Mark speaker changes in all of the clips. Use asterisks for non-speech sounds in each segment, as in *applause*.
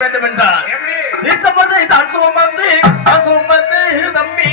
Speaker 1: வேண்டும் என்றார்
Speaker 2: எப்படி?
Speaker 1: தீர்த்தப்பட்டு தான் சுமந்து தான் சுமந்து தம்பி.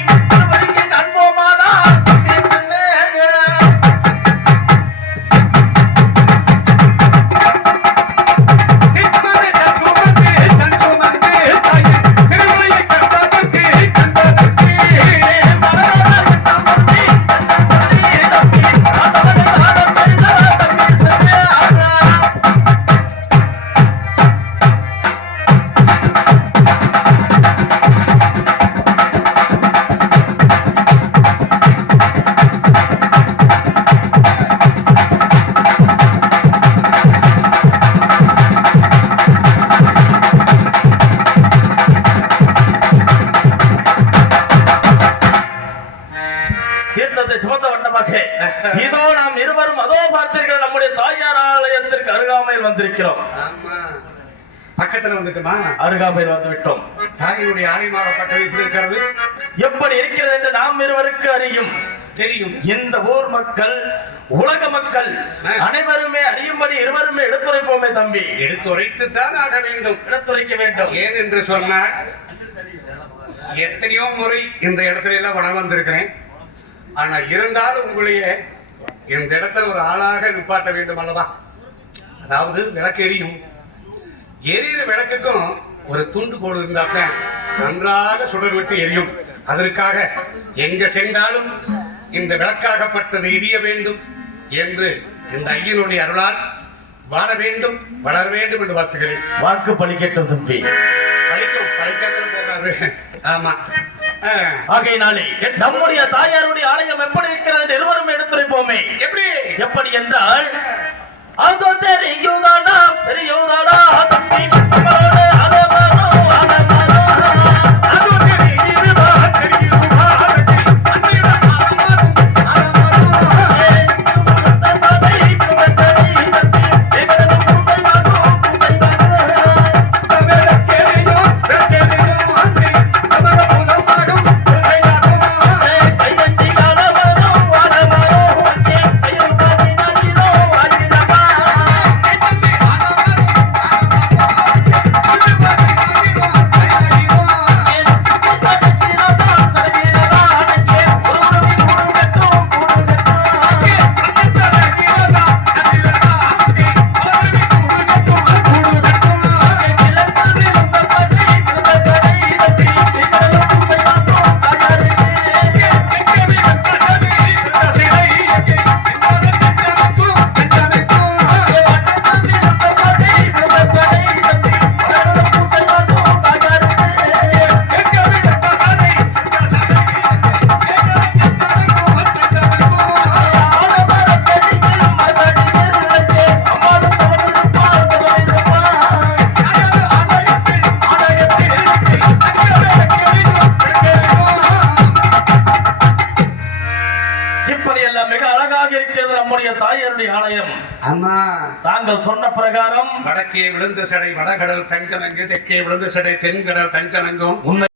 Speaker 1: *laughs* இதோ நாம் இருவரும் அதோ பார்த்தீர்கள் நம்முடைய தாயார் ஆலயத்திற்கு அருகாமையில் வந்திருக்கிறோம்.
Speaker 2: பக்கத்துல வந்துட்டுமா?
Speaker 1: அருகாமையில் வந்து விட்டோம்
Speaker 2: தாயினுடைய ஆலயமாகப்பட்டது இப்படி இருக்கிறது?
Speaker 1: எப்படி இருக்கிறது என்று நாம் இருவருக்கு அறியும்.
Speaker 2: தெரியும்.
Speaker 1: இந்த ஊர் மக்கள் உலக மக்கள் அனைவருமே அறியும்படி இருவருமே எடுத்துரைப்போமே தம்பி.
Speaker 2: எடுத்துரைத்துத்தான் ஆக வேண்டும்.
Speaker 1: எடுத்துரைக்க வேண்டும்.
Speaker 2: ஏன் என்று சொன்னால் எத்தனையோ முறை இந்த இடத்துல எல்லாம் வளம் வந்திருக்கிறேன் ஆனா இருந்தாலும் உங்களையே இந்த இடத்துல ஒரு ஆளாக நிப்பாட்ட வேண்டும் அல்லவா? அதாவது விளக்கு எரியும். எரியிற விளக்குக்கும் ஒரு தூண்டு கோடு இருந்தாத்தான் நன்றாக சுடர் விட்டு எரியும். அதற்காக எங்க சென்றாலும் இந்த விளக்காகப்பட்டது எரிய வேண்டும் என்று இந்த ஐயனுடைய அருளால் வாழ வேண்டும் வளர வேண்டும் என்று வாழ்த்துகிறேன்.
Speaker 1: வாக்கு பலிக்கட்டும் தம்பி
Speaker 2: பழிக்கும் பழிக்காமல் போகாது. ஆமா.
Speaker 1: ஆகையினாலே நம்முடைய தாயாருடைய ஆலயம் எப்படி இருக்கிறது இருவரும் எடுத்துரைப்போமே.
Speaker 2: எப்படி?
Speaker 1: எப்படி என்றால் அதோ தெரியுதாடா தெரியுதாடா தம்பி அழகாக இருக்கிறது நம்முடைய தாயாருடைய ஆலயம்.
Speaker 2: ஆமா
Speaker 1: தாங்கள் சொன்ன பிரகாரம்
Speaker 2: வடக்கே விழுந்த சடை வடகடல் தஞ்சனங்கு தெற்கே விழுந்த சடை தென்கடல் தஞ்சனங்கும்
Speaker 1: உண்மை